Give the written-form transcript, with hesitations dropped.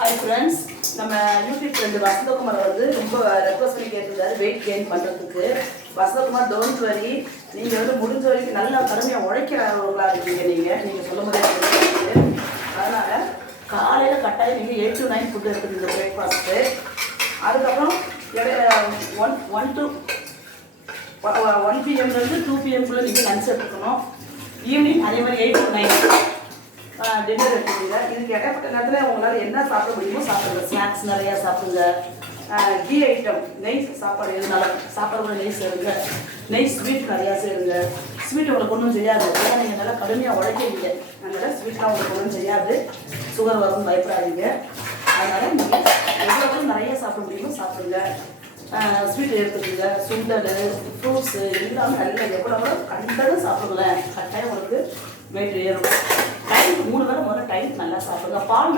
Hi friends, நம்ம YouTube friend Vasanthakumar வந்து ரொம்ப ரெக்வஸ்ட் பண்ணி கேட்டிருந்தாரு வெயிட் கெயின் பண்ணுறதுக்கு. வசந்தகுமார் டோன்ட் வரி, நீங்கள் வந்து முடிஞ்ச வரைக்கும் நல்லா கடுமையாக உழைக்கிறவங்களா இருக்கீங்க. நீங்கள் சொல்ல முடியாது. அதனால் காலையில் கட்டாயம் நீங்கள் 8 to 9 ஃபுட்டு எடுத்துருங்க பிரேக்ஃபாஸ்ட்டு. அதுக்கப்புறம் 1 PM-லேருந்து 2 PM-குள்ளே நீங்கள் லன்ச் எடுத்துக்கணும். ஈவினிங் அதே மாதிரி 8 to 9 டின்னர் எடுத்துக்கோங்க. இதுக்கு இடைப்பட்ட நேரத்தில் உங்களால் என்ன சாப்பிட முடியுமோ சாப்பிடுங்க. ஸ்நாக்ஸ் நிறையா சாப்பிடுங்க. கீ ஐட்டம், நெய் சாப்பாடு எதுனாலும் சாப்பாடு நெய் சேருங்க. நெய் ஸ்வீட் நிறையா சேருங்க. ஸ்வீட் உங்களுக்கு ஒன்றும் செய்யாது, ஏன்னா நீங்கள் நல்லா கடுமையாக உழைக்கிறீங்க. அதனால் ஸ்வீட்லாம் உங்களுக்கு ஒன்றும் செய்யாது. சுகர் வரும்னு பயப்படாதீங்க. அதனால் நீங்கள் எவ்வளோ நிறைய சாப்பிட முடியுமோ சாப்பிடுங்க. ஸ்வீட் எடுத்துக்கோங்க. சுண்டல், ஃப்ரூட்ஸு எல்லாமே நல்லா எவ்வளோ கண்டதும் சாப்பிடுங்களேன். கட்டாயம் உங்களுக்கு வெயிட் ஏறும். டைமுக்கு 3 வேளை முதல்ல டைமுக்கு நல்லா சாப்பிடுங்க. பால்